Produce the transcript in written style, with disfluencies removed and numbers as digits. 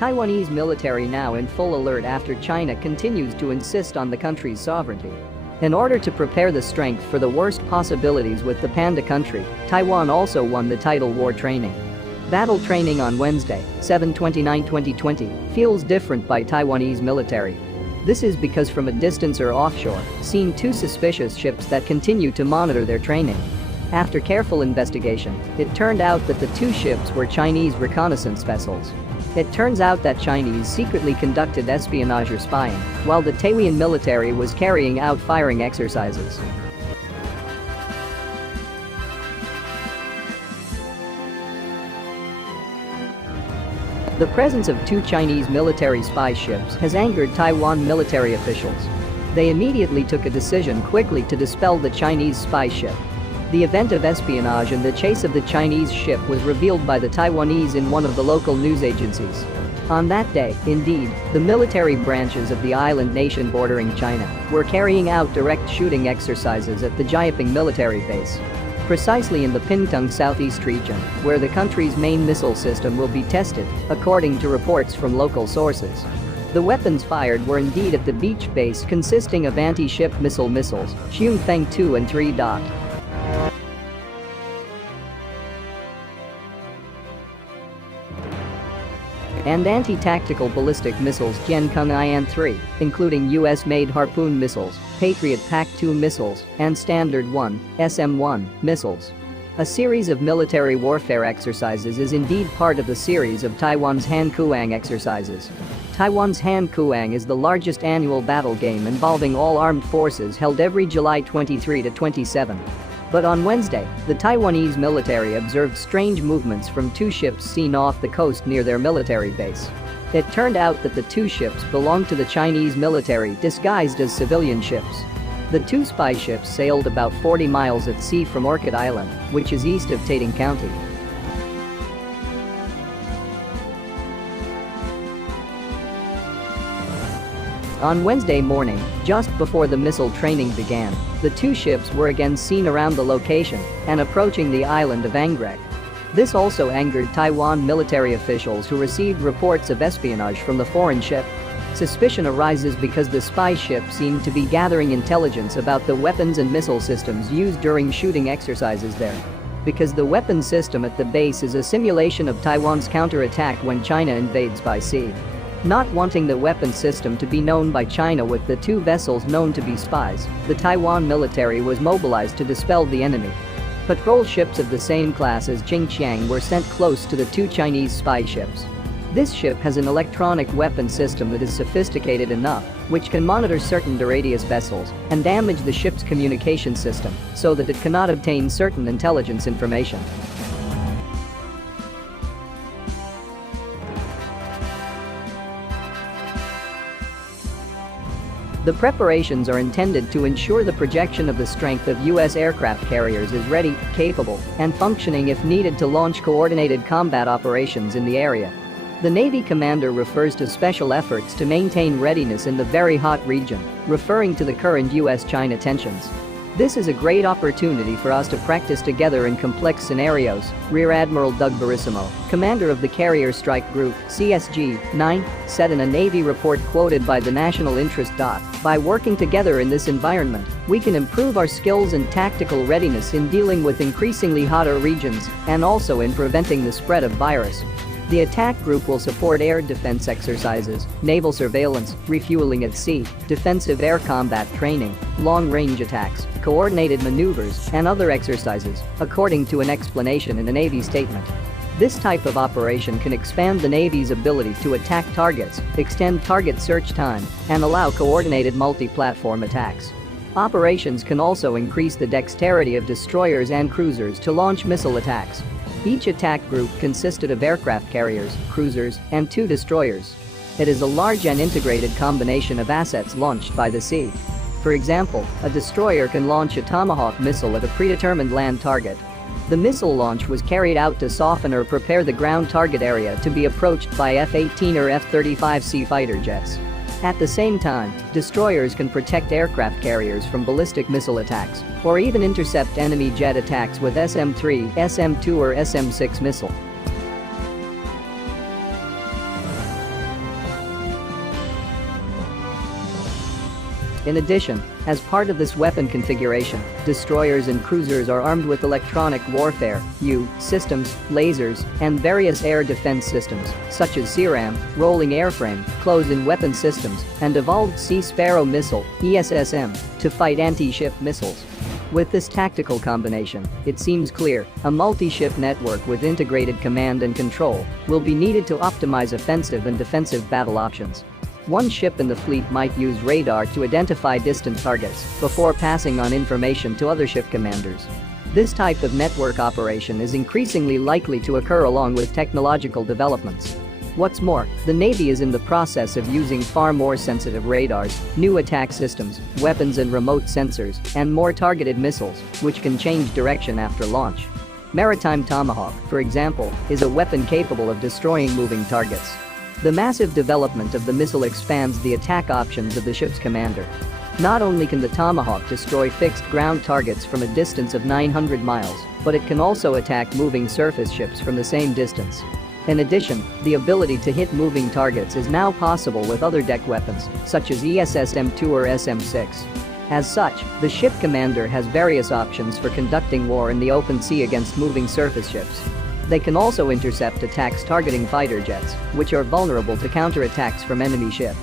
Taiwanese military now in full alert after China continues to insist on the country's sovereignty. In order to prepare the strength for the worst possibilities with the Panda country, Taiwan also won the title war training. Battle training on Wednesday, 7/29/2020, feels different by Taiwanese military. This is because from a distance or offshore, seen two suspicious ships that continue to monitor their training. After careful investigation, it turned out that the two ships were Chinese reconnaissance vessels. It turns out that Chinese secretly conducted espionage or spying, while the Taiwan military was carrying out firing exercises. The presence of two Chinese military spy ships has angered Taiwan military officials. They immediately took a decision quickly to dispel the Chinese spy ship. The event of espionage and the chase of the Chinese ship was revealed by the Taiwanese in one of the local news agencies. On that day, indeed, the military branches of the island nation bordering China were carrying out direct shooting exercises at the Jiaping military base. Precisely in the Pingtung southeast region, where the country's main missile system will be tested, according to reports from local sources. The weapons fired were indeed at the beach base consisting of anti-ship missiles, Xunfeng 2 and 3. And anti-tactical ballistic missiles Jiankung IN-3, including US-made Harpoon missiles, Patriot PAC-2 missiles, and Standard 1, SM-1, missiles. A series of military warfare exercises is indeed part of the series of Taiwan's Han Kuang exercises. Taiwan's Han Kuang is the largest annual battle game involving all armed forces held every July 23 to 27. But on Wednesday, the Taiwanese military observed strange movements from two ships seen off the coast near their military base. It turned out that the two ships belonged to the Chinese military disguised as civilian ships. The two spy ships sailed about 40 miles at sea from Orchid Island, which is east of Tatung County. On Wednesday morning, just before the missile training began, the two ships were again seen around the location and approaching the island of Angrek. This also angered Taiwan military officials who received reports of espionage from the foreign ship. Suspicion arises because the spy ship seemed to be gathering intelligence about the weapons and missile systems used during shooting exercises there. Because the weapon system at the base is a simulation of Taiwan's counterattack when China invades by sea. Not wanting the weapon system to be known by China with the two vessels known to be spies, the Taiwan military was mobilized to dispel the enemy. Patrol ships of the same class as Jingqiang were sent close to the two Chinese spy ships. This ship has an electronic weapon system that is sophisticated enough, which can monitor certain radius vessels and damage the ship's communication system so that it cannot obtain certain intelligence information. The preparations are intended to ensure the projection of the strength of U.S. aircraft carriers is ready, capable, and functioning if needed to launch coordinated combat operations in the area. The Navy commander refers to special efforts to maintain readiness in the very hot region, referring to the current U.S.-China tensions. This is a great opportunity for us to practice together in complex scenarios, Rear Admiral Doug Barissimo, commander of the Carrier Strike Group, CSG-9, said in a Navy report quoted by the National Interest. By working together in this environment, we can improve our skills and tactical readiness in dealing with increasingly hotter regions and also in preventing the spread of virus. The attack group will support air defense exercises, naval surveillance, refueling at sea, defensive air combat training, long-range attacks, coordinated maneuvers, and other exercises, according to an explanation in a Navy statement. This type of operation can expand the Navy's ability to attack targets, extend target search time, and allow coordinated multi-platform attacks. Operations can also increase the dexterity of destroyers and cruisers to launch missile attacks. Each attack group consisted of aircraft carriers, cruisers, and 2 destroyers. It is a large and integrated combination of assets launched by the sea. For example, a destroyer can launch a Tomahawk missile at a predetermined land target. The missile launch was carried out to soften or prepare the ground target area to be approached by F-18 or F-35C fighter jets. At the same time, destroyers can protect aircraft carriers from ballistic missile attacks, or even intercept enemy jet attacks with SM-3, SM-2 or SM-6 missile. In addition, as part of this weapon configuration, destroyers and cruisers are armed with electronic warfare systems, lasers, and various air defense systems, such as CRAM, rolling airframe, close-in weapon systems, and evolved Sea Sparrow missile (ESSM) to fight anti-ship missiles. With this tactical combination, it seems clear, a multi-ship network with integrated command and control will be needed to optimize offensive and defensive battle options. One ship in the fleet might use radar to identify distant targets before passing on information to other ship commanders. This type of network operation is increasingly likely to occur along with technological developments. What's more, the Navy is in the process of using far more sensitive radars, new attack systems, weapons and remote sensors, and more targeted missiles, which can change direction after launch. Maritime Tomahawk, for example, is a weapon capable of destroying moving targets. The massive development of the missile expands the attack options of the ship's commander. Not only can the Tomahawk destroy fixed ground targets from a distance of 900 miles, but it can also attack moving surface ships from the same distance. In addition, the ability to hit moving targets is now possible with other deck weapons, such as ESSM-2 or SM-6. As such, the ship commander has various options for conducting war in the open sea against moving surface ships. They can also intercept attacks targeting fighter jets, which are vulnerable to counterattacks from enemy ships.